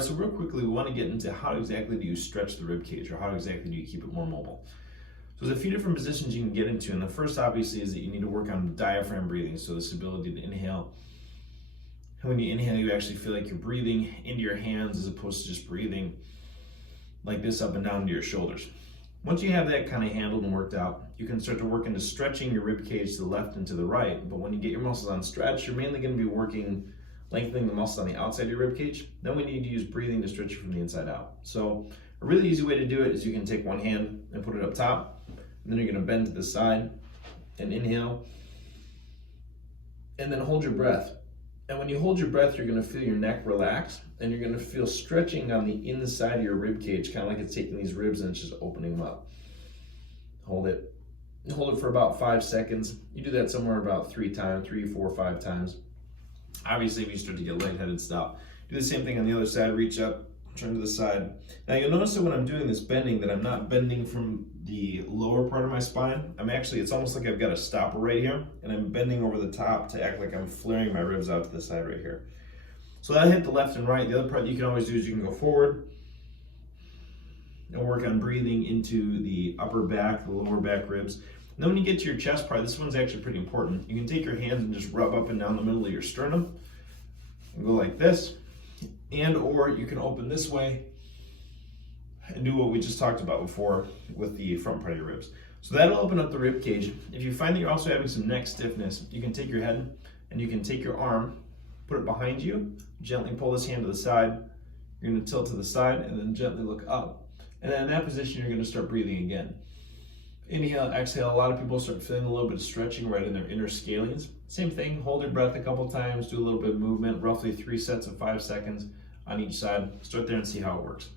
right, so real quickly, we want to get into how exactly do you stretch the rib cage, or how exactly do you keep it more mobile. So there's a few different positions you can get into, and the first obviously is that you need to work on diaphragm breathing, so this ability to inhale. And when you inhale, you actually feel like you're breathing into your hands as opposed to just breathing like this up and down to your shoulders. Once you have that kind of handled and worked out, you can start to work into stretching your rib cage to the left and to the right. But when you get your muscles on stretch, you're mainly going to be working lengthening the muscles on the outside of your rib cage. Then we need to use breathing to stretch it from the inside out. So a really easy way to do it is you can take one hand and put it up top, and then you're going to bend to the side and inhale, and then hold your breath. And when you hold your breath, you're going to feel your neck relax, and you're going to feel stretching on the inside of your rib cage, kind of like it's taking these ribs and it's just opening them up. Hold it. Hold it for about 5 seconds. You do that somewhere about 3 times, 3, 4, 5 times. Obviously, if you start to get lightheaded, stop. Do the same thing on the other side. Reach up, turn to the side. Now you'll notice that when I'm doing this bending, that I'm not bending from the lower part of my spine. it's almost like I've got a stopper right here, and I'm bending over the top to act like I'm flaring my ribs out to the side right here. So that hit the left and right. The other part you can always do is you can go forward and work on breathing into the upper back, the lower back ribs. And then when you get to your chest part, this one's actually pretty important. You can take your hands and just rub up and down the middle of your sternum and go like this. And or you can open this way and do what we just talked about before with the front part of your ribs. So that'll open up the rib cage. If you find that you're also having some neck stiffness, you can take your head and you can take your arm, put it behind you, gently pull this hand to the side. You're going to tilt to the side and then gently look up. And then in that position, you're going to start breathing again. Inhale, exhale. A lot of people start feeling a little bit of stretching right in their inner scalenes. Same thing, hold your breath a couple times, do a little bit of movement, roughly 3 sets of 5 seconds on each side. Start there and see how it works.